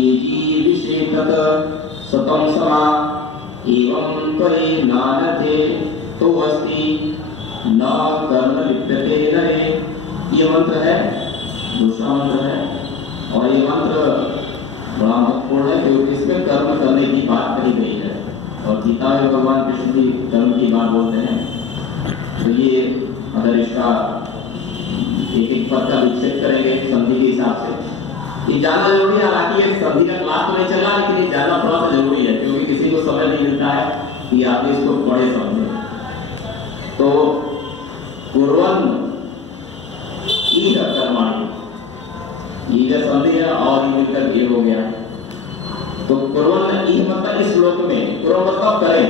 जीजीविषेकत सतम समा एवं त्वयि नानते तो अस्ति न कर्म लिप्यते नरे। ये मंत्र है, दूसरा मंत्र है, और ये मंत्र बड़ा महत्वपूर्ण है क्योंकि इसमें कर्म करने की बात कही गई है। और गीता में भगवान कृष्ण भी कर्म की बात बोलते हैं। तो ये अगर इसका एक एक पद का विच्छेद करेंगे संधि के हिसाब से, ये जानना जरूरी है। हालांकि ये संधि का क्लास तो नहीं चल रहा, लेकिन ये जानना थोड़ा सा जरूरी है क्योंकि किसी को समय नहीं मिलता है कि आप इसको पढ़े समझे। तो कुर्वन् ईह कर्माणि, ये संधि है और ये मिलकर ये हो गया। तो कुर्वन् ईह मतलब इस श्लोक में, कुर्व मतलब करें,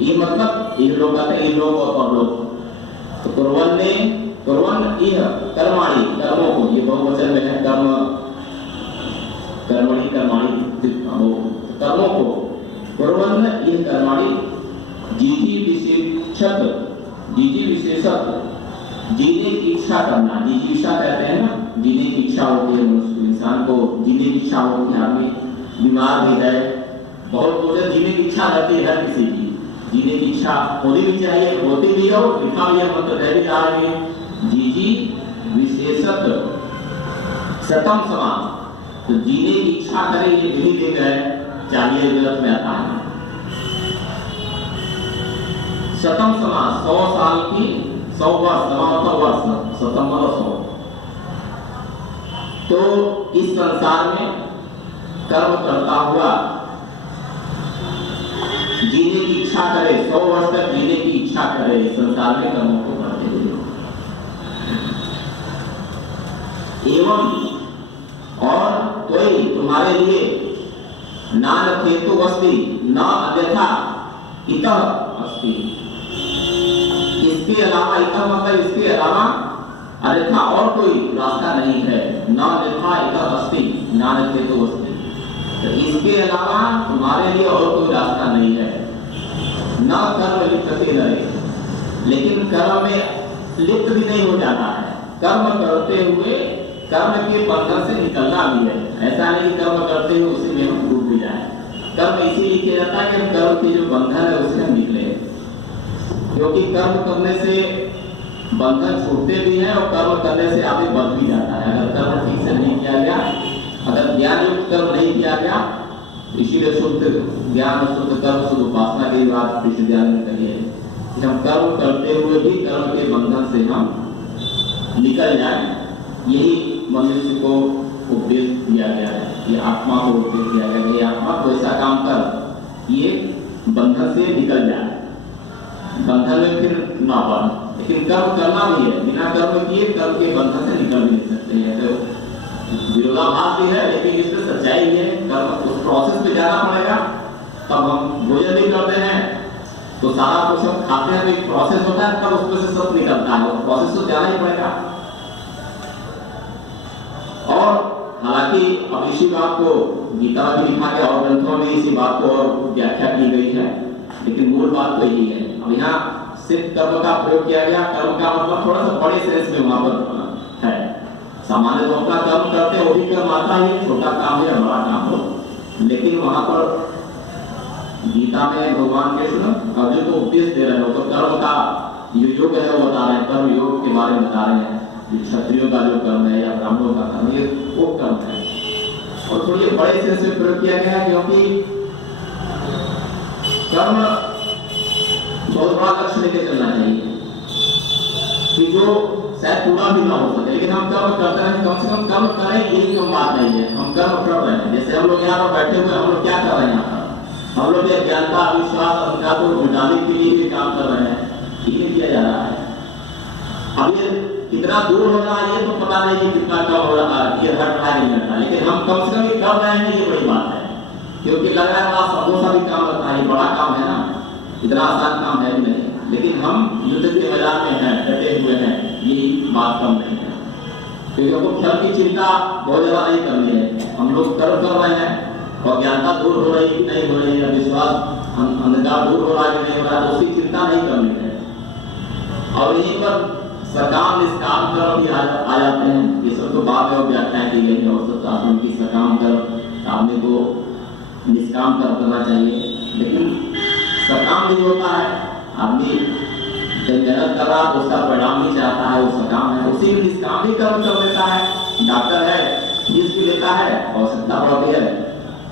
ये मतलब ईह लोग कहते हैं, ईह लोग और परलोक। तो कुर्वन् ईह कर्माणि, कर्मों को, ये बहुवचन में है, कर्म कर्मणि कर्माणि कर्मों को, कुर्वन् ईह कर्माणि जीजीविषेक्षत, जीजीविषेक्षत जीने की इच्छा करना, जिजीविषा कहते हैं ना, जीने की इच्छा होती है मनुष्य इंसान को, जीने की इच्छा होती है। आदमी बीमार भी है, बहुत मुझे जीने की इच्छा रहती है हर किसी की, जीने की इच्छा होनी भी चाहिए, होती भी हो, लिखा भी है मंत्र कह भी जा रहे हैं। जीजी विशेषत सतम समा, तो जीने की इच्छा करें ये भी देख रहे हैं, चाहिए गलत में आता है। सतम समा 100 साल की, 100 वर्ष, समा वर्ष, सतम मतलब 100। तो इस संसार में कर्म करता हुआ जीने की इच्छा करे, 100 वर्ष तक जीने की इच्छा करे, संसार में कर्मों को करते हुए। एवं और कोई तुम्हारे लिए नान हेतु अस्ति, न अन्यथा इतः अस्ति, इसके अलावा, इतः मतलब इसके अलावा, अन्यथा और कोई रास्ता नहीं है। न अन्यथा इतः अस्ति, नान हेतु अस्ति, तो इसके अलावा तुम्हारे लिए और कोई रास्ता नहीं है। न कर्म लिप्यते नरे, लेकिन कर्म में लिप्त भी नहीं हो जाता है। कर्म करते हुए कर्म के बंधन से निकलना भी है। ऐसा नहीं कि कर्म करते हुए उसी में हम डूब भी जाए। कर्म इसीलिए किया जाता है कि हम कर्म के जो बंधन है उससे हम निकले, क्योंकि कर्म करने से बंधन छूटते भी हैं और कर्म करने से आगे बढ़ भी जाता है। अगर कर्म ठीक से नहीं किया गया, अगर ज्ञान युक्त कर्म नहीं किया गया, इसीलिए शुद्ध ज्ञान, शुद्ध कर्म, शुद्ध उपासना की बात विश्वविद्यालय में कही है कि हम कर्म करते हुए भी कर्म के बंधन से हम निकल जाए। यही मनुष्य को उपदेश दिया गया है, ये आत्मा को उपदेश दिया गया है, ये आत्मा को ऐसा काम कर ये बंधन से निकल जाए, बंधन में फिर ना बढ़। लेकिन कर्म करना भी है, बिना कर्म किए कर्म के बंधन से निकल भी नहीं सकते हैं। तो विरोधाभास भी है, लेकिन इसमें सच्चाई है। कर्म उस प्रोसेस पे जाना पड़ेगा। तब हम भोजन भी करते हैं तो सारा कुछ हम खाते हैं, तो एक प्रोसेस होता है, तब उसमें से सब निकलता है, और प्रोसेस तो जाना ही पड़ेगा। और हालांकि अब इसी बात को गीता में लिखा गया और ग्रंथों में इसी बात को और व्याख्या की गई है, लेकिन मूल बात तो यही है। अब यहाँ सिर्फ कर्म का प्रयोग किया गया। कर्म का मतलब थोड़ा सा बड़े सेंस में वहां पर है। सामान्य तो अपना कर्म करते वो भी कर्म आता है, छोटा काम है या बड़ा काम हो, लेकिन वहां पर गीता में भगवान कृष्ण अर्जुन को उपदेश दे रहे हो तो कर्म का जो योग है वो बता रहे हैं, कर्म योग के बारे में बता रहे हैं। क्षत्रियों का जो कर्म है या ब्राह्मणों का कर्म, ये वो कर्म है। और थोड़ी बड़े सेंस में प्रयोग किया गया है, क्योंकि कर्म बहुत बड़ा लक्ष्य लेके चलना चाहिए कि जो शायद पूरा भी ना हो सके, लेकिन हम कर्म करते हैं, कम से कम कर्म करें, यही कोई बात नहीं है। हम कर्म कर रहे हैं, जैसे हम लोग यहाँ पर बैठे हुए, हम लोग क्या कर रहे हैं यहाँ पर, हम लोग अज्ञानता, अविश्वास, अहंकार को मिटाने के लिए भी काम कर रहे हैं, ये किया जा रहा है। अब ये कितना दूर हो रहा है ये तो पता नहीं कि कितना कम हो रहा है, ये हट रहा है नहीं हट रहा, लेकिन हम कम से कम ये कर रहे हैं, ये बड़ी बात है। क्योंकि लग रहा है बड़ा समोसा भी काम लगता है, बड़ा काम है ना, इतना आसान काम है भी नहीं, लेकिन हम युद्ध के मैदान में हैं, डटे हुए हैं, यही बात कम नहीं है। क्योंकि हमको फल की चिंता बहुत ज्यादा नहीं करनी है। हम लोग कर्म कर रहे हैं और ज्ञानता दूर हो रही नहीं हो रही है, विश्वास अंधकार दूर हो रहा है नहीं हो रहा, तो उसकी चिंता नहीं करनी है। और यहीं पर सकाम निष्काम कर्म भी आ जाते हैं। ये सब तो बाद में व्याख्याएं की गई है, और सब शास्त्रों की सकाम कर्म, काम में निष्काम कर्म करना चाहिए। लेकिन सकाम भी होता है, आदमी जब मेहनत कर रहा तो उसका परिणाम भी चाहता है, वो सकाम है, उसी में निष्काम भी कर्म कर लेता है। डॉक्टर है, फीस भी लेता है, आवश्यकता पड़ती है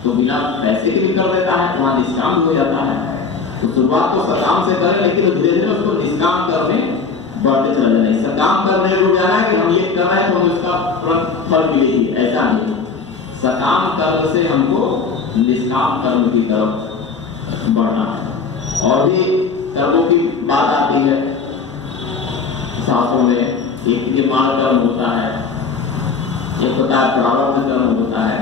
तो बिना पैसे के भी कर देता है, तो वहाँ निष्काम भी हो जाता है। तो शुरुआत तो सकाम से करें, लेकिन धीरे धीरे उसको निष्काम कर्म में बढ़ते चले जाए। सकाम करने रुक जाना है कि हम ये कर रहे हैं तो हमें उसका फल मिलेगी, ऐसा नहीं। सकाम कर्म से हमको निष्काम कर्म की तरफ बढ़ना है। और भी कर्मों की बात आती है शास्त्रों में, एक निर्माण कर्म होता है, एक होता है प्रारब्ध कर्म होता है,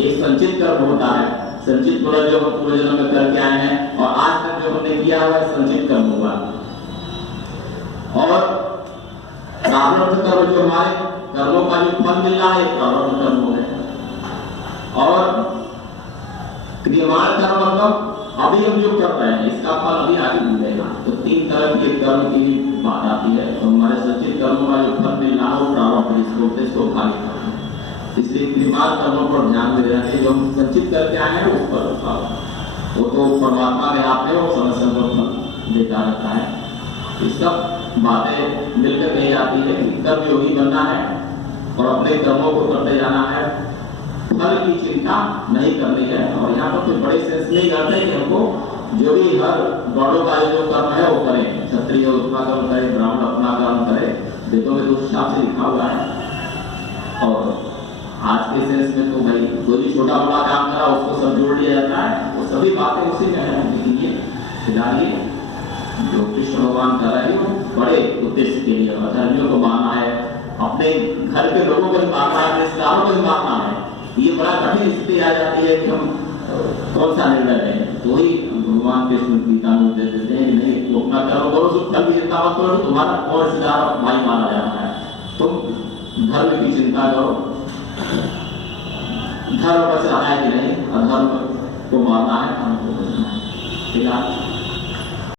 एक संचित कर्म होता है। संचित पुनः जो हम पूरे जन्म में करके आए हैं और आज तक जो हमने किया हुआ है संचित कर्म हुआ। और प्रारब्ध कर्म जो हमारे कर्मों का जो फल मिल रहा है प्रारब्ध कर्म हो गए। और क्रियमाण कर्म मतलब अभी हम जो कर रहे हैं इसका फल अभी आगे मिलेगा। तो तीन तरह के कर्म की बात आती है। तो हमारे संचित कर्मों का जो फल मिल रहा है वो प्रारब्ध इसको भागी करते हैं। इसलिए क्रियमाण कर्मों पर ध्यान दे रहे हैं, जो हम संचित करके आए हैं उस पर वो तो परमात्मा के हाथ में वो समय समय पर फल देता रहता है। ये सब बातें मिलकर कही जाती है कि कर्म योगी बनना है और अपने कर्मों को करते जाना है, फल की चिंता नहीं करनी है। और यहाँ पर कोई बड़े सेंस नहीं करते कि हमको जो भी हर वर्णों का जो कर्म है वो करें, क्षत्रिय अपना कर्म करे, ब्राह्मण अपना कर्म करे, वेदों में तो शास्त्र से लिखा हुआ है। और आज के सेंस में तो भाई जो भी छोटा बड़ा काम करा उसको सब जोड़ लिया जाता है, वो सभी बातें उसी में है। लेकिन ये फिलहाल जो कृष्ण भगवान कर रहे हैं वो बड़े उद्देश्य के लिए, अधर्मियों को मारना है, अपने घर के लोगों को भी मारना है, रिश्तेदारों को भी मारना है। ये बड़ा कठिन स्थिति आ जाती है कि हम कौन सा निर्णय लें। तो ही भगवान कृष्ण गीता में उपदेश देते हैं, नहीं वो अपना कर्म करो, तो फल की चिंता मत करो, तुम्हारा और रिश्तेदार भाई मारा जाता है। तुम धर्म की चिंता करो, धर्म बच रहा है कि नहीं, अधर्म को मारना है, धर्म को बचना है। फिलहाल